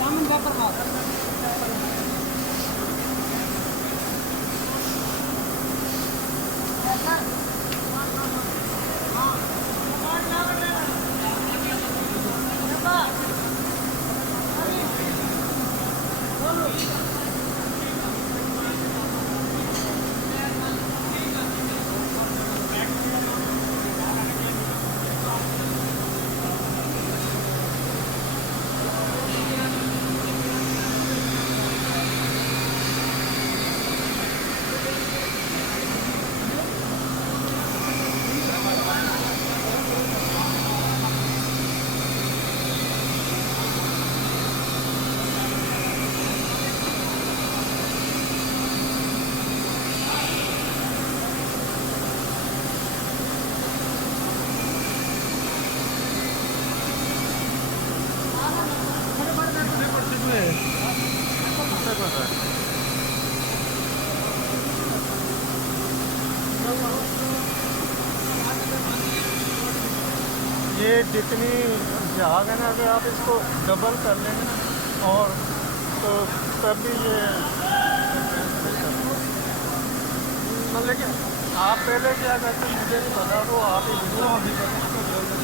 जामुन paper खाओ। ये जितनी झाग है ना, अगर आप इसको डबल कर लेंगे ना और तो तभी ये लेकिन आप पहले क्या करते हैं मुझे नहीं पता, तो आप ही अभी